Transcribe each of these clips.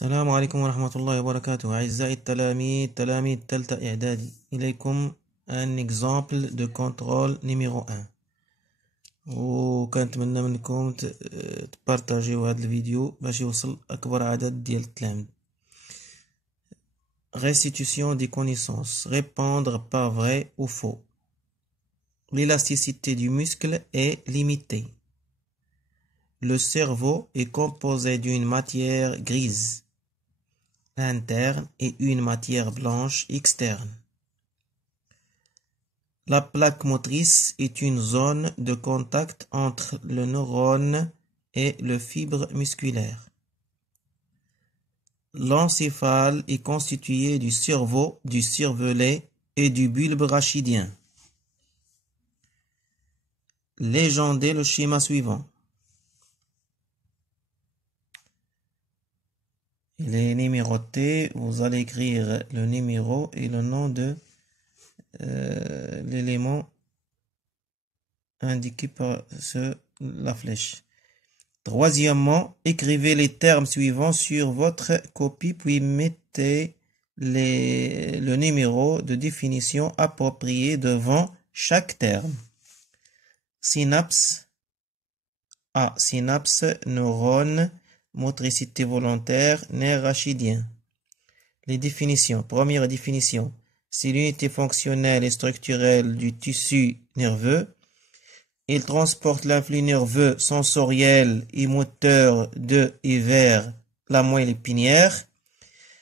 السلام عليكم ورحمة الله وبركاته. أعزائي التلاميذ تلاميذ تالتة إعدادي، إليكم un exemple de contrôle numéro 1. وكنتمنى منكم تبارطاجيو هذا الفيديو باش يوصل أكبر عدد ديال التلاميذ. Restitution des connaissances. Répondre par vrai ou faux. L'élasticité du muscle est limitée. Le cerveau est composé d'une matière grise interne et une matière blanche externe. La plaque motrice est une zone de contact entre le neurone et le fibre musculaire. L'encéphale est constitué du cerveau, du cervelet et du bulbe rachidien. Légendez le schéma suivant. Il est numéroté, vous allez écrire le numéro et le nom de l'élément indiqué par la flèche. Troisièmement, écrivez les termes suivants sur votre copie, puis mettez le numéro de définition approprié devant chaque terme. Synapse. A. Synapse, neurone, motricité volontaire, nerf rachidien. Les définitions. Première définition. C'est l'unité fonctionnelle et structurelle du tissu nerveux. Il transporte l'influx nerveux sensoriel et moteur de et vers la moelle épinière.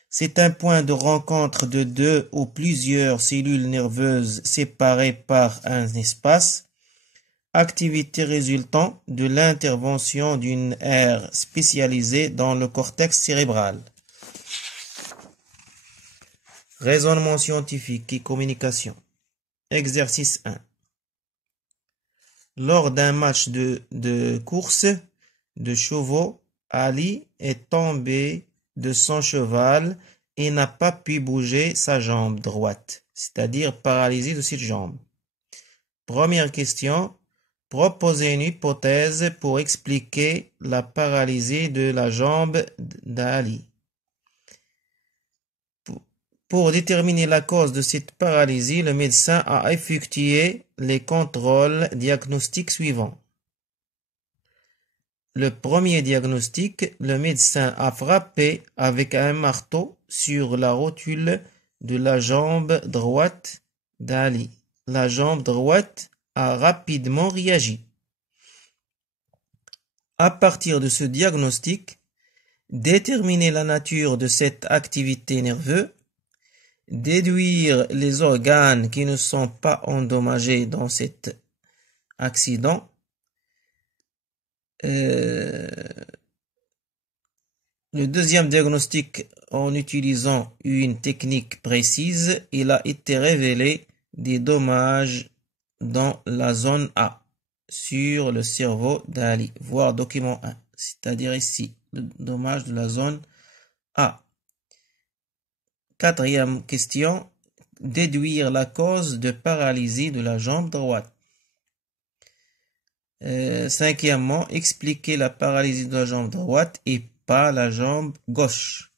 C'est un point de rencontre de deux ou plusieurs cellules nerveuses séparées par un espace. Activité résultant de l'intervention d'une aire spécialisée dans le cortex cérébral. Raisonnement scientifique et communication. Exercice 1. Lors d'un match de course de chevaux, Ali est tombé de son cheval et n'a pas pu bouger sa jambe droite, c'est-à-dire paralysé de cette jambe. Première question. Proposez une hypothèse pour expliquer la paralysie de la jambe d'Ali. Pour déterminer la cause de cette paralysie, le médecin a effectué les contrôles diagnostiques suivants. Le premier diagnostic, le médecin a frappé avec un marteau sur la rotule de la jambe droite d'Ali. La jambe droite a rapidement réagi. À partir de ce diagnostic, déterminer la nature de cette activité nerveuse, déduire les organes qui ne sont pas endommagés dans cet accident, le deuxième diagnostic en utilisant une technique précise, il a été révélé des dommages dans la zone A, sur le cerveau d'Ali, voir document 1, c'est-à-dire ici, le dommage de la zone A. Quatrième question, déduire la cause de paralysie de la jambe droite. Cinquièmement, expliquer la paralysie de la jambe droite et pas la jambe gauche.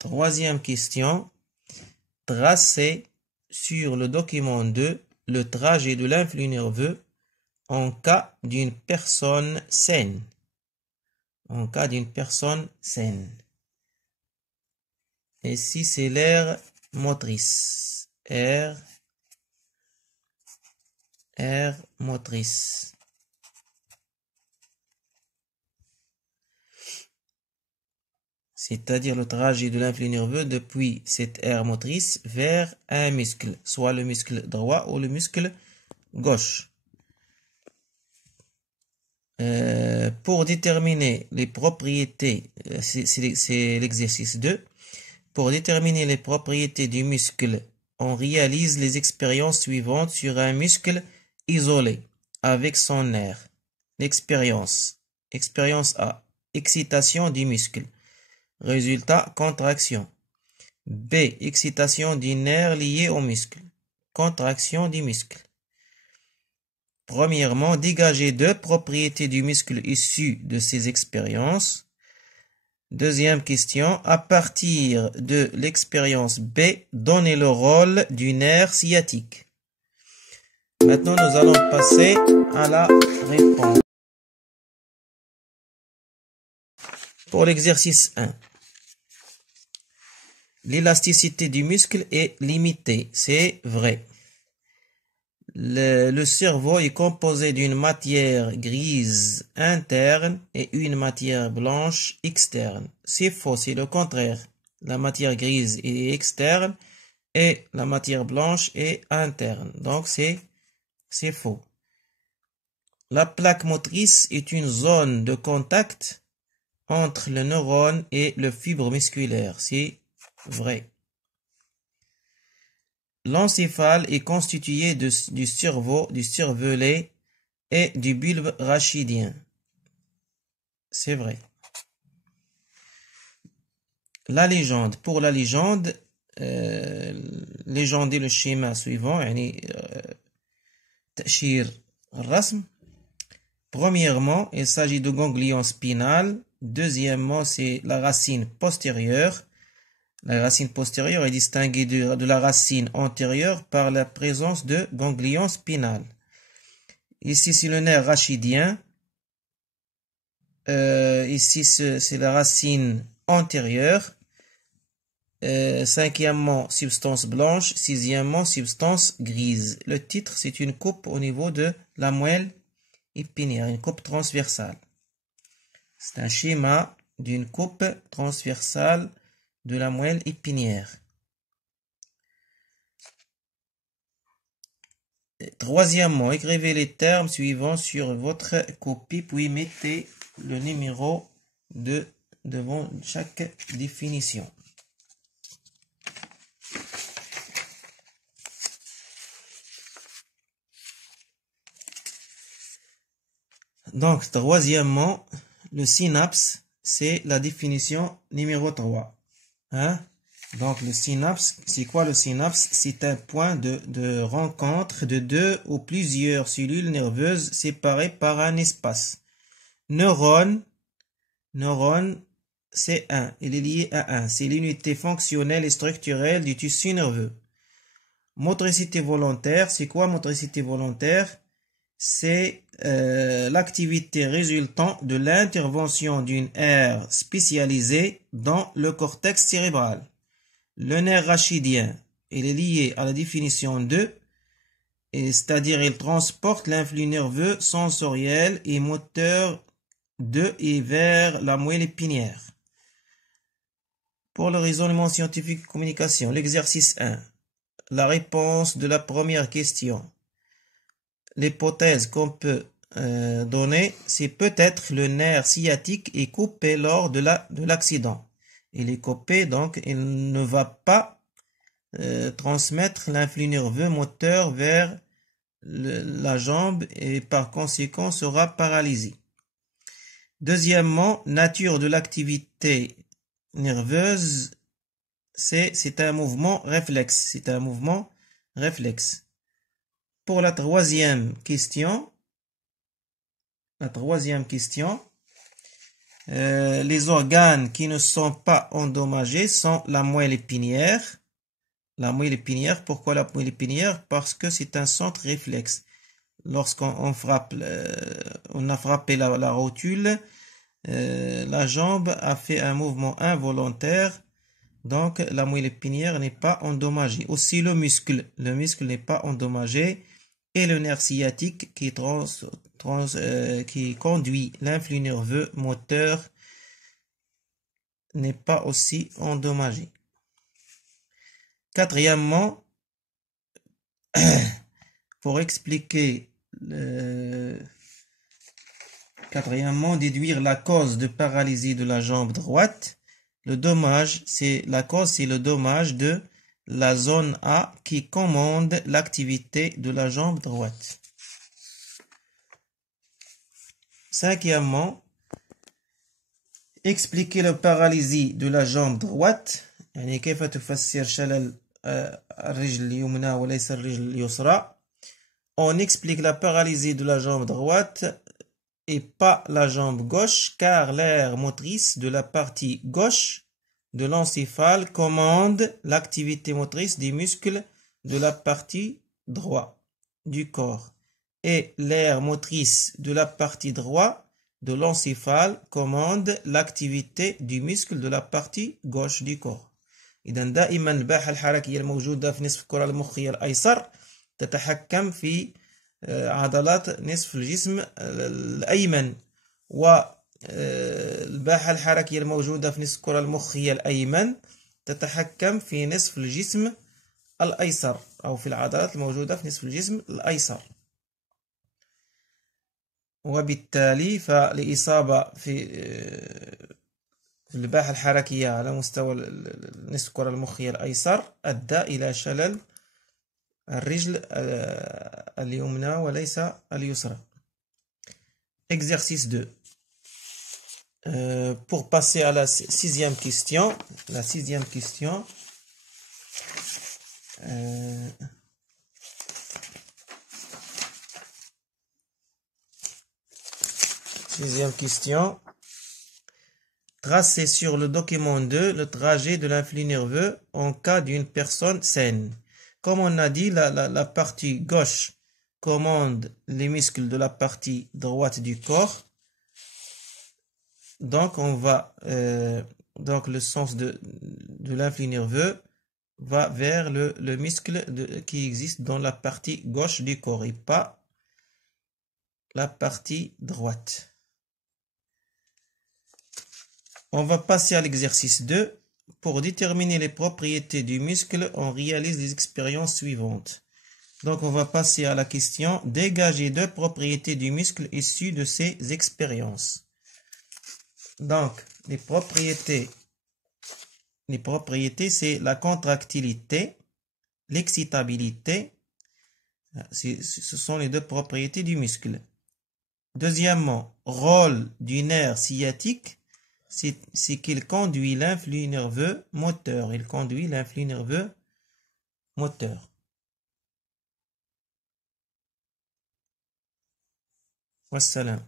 Troisième question, tracer sur le document 2 le trajet de l'influx nerveux en cas d'une personne saine. En cas d'une personne saine. Ici, c'est l'aire motrice. Aire motrice. C'est-à-dire le trajet de l'influx nerveux depuis cette aire motrice vers un muscle, soit le muscle droit ou le muscle gauche. Pour déterminer les propriétés, c'est l'exercice 2, pour déterminer les propriétés du muscle, on réalise les expériences suivantes sur un muscle isolé avec son nerf. L'expérience. Expérience A. Excitation du muscle. Résultat, contraction. B. Excitation du nerf lié au muscle. Contraction du muscle. Premièrement, dégager deux propriétés du muscle issues de ces expériences. Deuxième question, à partir de l'expérience B, donnez le rôle du nerf sciatique. Maintenant, nous allons passer à la réponse. Pour l'exercice 1, l'élasticité du muscle est limitée, c'est vrai. Le cerveau est composé d'une matière grise interne et une matière blanche externe. C'est faux, c'est le contraire. La matière grise est externe et la matière blanche est interne. Donc c'est faux. La plaque motrice est une zone de contact entre le neurone et le fibre musculaire. C'est vrai. L'encéphale est constitué du cerveau, du cervelet et du bulbe rachidien. C'est vrai. La légende. Pour la légende, légender le schéma suivant, تأشير الرسم. Premièrement, il s'agit de ganglion spinal. Deuxièmement, c'est la racine postérieure. La racine postérieure est distinguée de la racine antérieure par la présence de ganglion spinal. Ici, c'est le nerf rachidien. Ici, c'est la racine antérieure. Cinquièmement, substance blanche. Sixièmement, substance grise. Le titre, c'est une coupe au niveau de la moelle épinière, une coupe transversale. C'est un schéma d'une coupe transversale de la moelle épinière. Troisièmement, écrivez les termes suivants sur votre copie, puis mettez le numéro devant chaque définition. Donc, troisièmement, le synapse, c'est la définition numéro 3. Hein? Donc, le synapse, c'est quoi le synapse? C'est un point de rencontre de deux ou plusieurs cellules nerveuses séparées par un espace. Neurone, c'est 1. Il est lié à 1. C'est l'unité fonctionnelle et structurelle du tissu nerveux. Motricité volontaire, c'est quoi motricité volontaire? C'est l'activité résultant de l'intervention d'une aire spécialisée dans le cortex cérébral. Le nerf rachidien, il est lié à la définition 2, c'est-à-dire il transporte l'influx nerveux sensoriel et moteur de et vers la moelle épinière. Pour le raisonnement scientifique et communication, l'exercice 1, la réponse de la première question. L'hypothèse qu'on peut donner, c'est peut-être le nerf sciatique est coupé lors de l'accident. Il est coupé, donc il ne va pas transmettre l'influx nerveux moteur vers la jambe et par conséquent sera paralysé. Deuxièmement, nature de l'activité nerveuse, c'est un mouvement réflexe. C'est un mouvement réflexe. Pour la troisième question, les organes qui ne sont pas endommagés sont la moelle épinière. La moelle épinière, pourquoi la moelle épinière? Parce que c'est un centre réflexe. Lorsqu'on frappe, on a frappé la rotule, la jambe a fait un mouvement involontaire, donc la moelle épinière n'est pas endommagée. Aussi le muscle n'est pas endommagé et le nerf sciatique qui conduit l'influx nerveux moteur n'est pas aussi endommagé. Quatrièmement, pour expliquer déduire la cause de paralysie de la jambe droite, la cause c'est le dommage de la zone A qui commande l'activité de la jambe droite. Cinquièmement, expliquer la paralysie de la jambe droite. يعني كيف تفسر شلل الرجل اليمنى وليس الرجل اليسرى. on explique la paralysie de la jambe droite et pas la jambe gauche, car l'aire motrice de la partie gauche de l'encéphale commande l'activité motrice des muscles de la partie droite du corps. Et l'aire motrice de la partie droite de l'encéphale commande l'activité du muscle de la partie gauche du corps. إذا دائما الباحة الحركية الموجودة في نصف الكرة المخية الأيسر تتحكم في عضلات نصف الجسم الأيمن، والباحة الحركية الموجودة في نصف الكرة المخية الأيمن تتحكم في نصف الجسم الأيسر أو في العضلات الموجودة في نصف الجسم الأيسر. وبالتالي فالإصابة في الباحة الحركية على مستوى نصف الكرة المخية الأيسر أدى إلى شلل الرجل اليمنى وليس اليسرى. Exercice 2. Pour passer à la sixième question, sixième question. Tracez sur le document 2 le trajet de l'influx nerveux en cas d'une personne saine. Comme on a dit, la partie gauche commande les muscles de la partie droite du corps. Donc on va donc le sens de l'influx nerveux va vers le muscle qui existe dans la partie gauche du corps et pas la partie droite. On va passer à l'exercice 2. Pour déterminer les propriétés du muscle, on réalise les expériences suivantes. Donc on va passer à la question dégager deux propriétés du muscle issues de ces expériences. Donc les propriétés c'est la contractilité, l'excitabilité. Ce sont les deux propriétés du muscle. Deuxièmement, rôle du nerf sciatique, c'est qu'il conduit l'influx nerveux moteur. Il conduit l'influx nerveux moteur. Wassalam.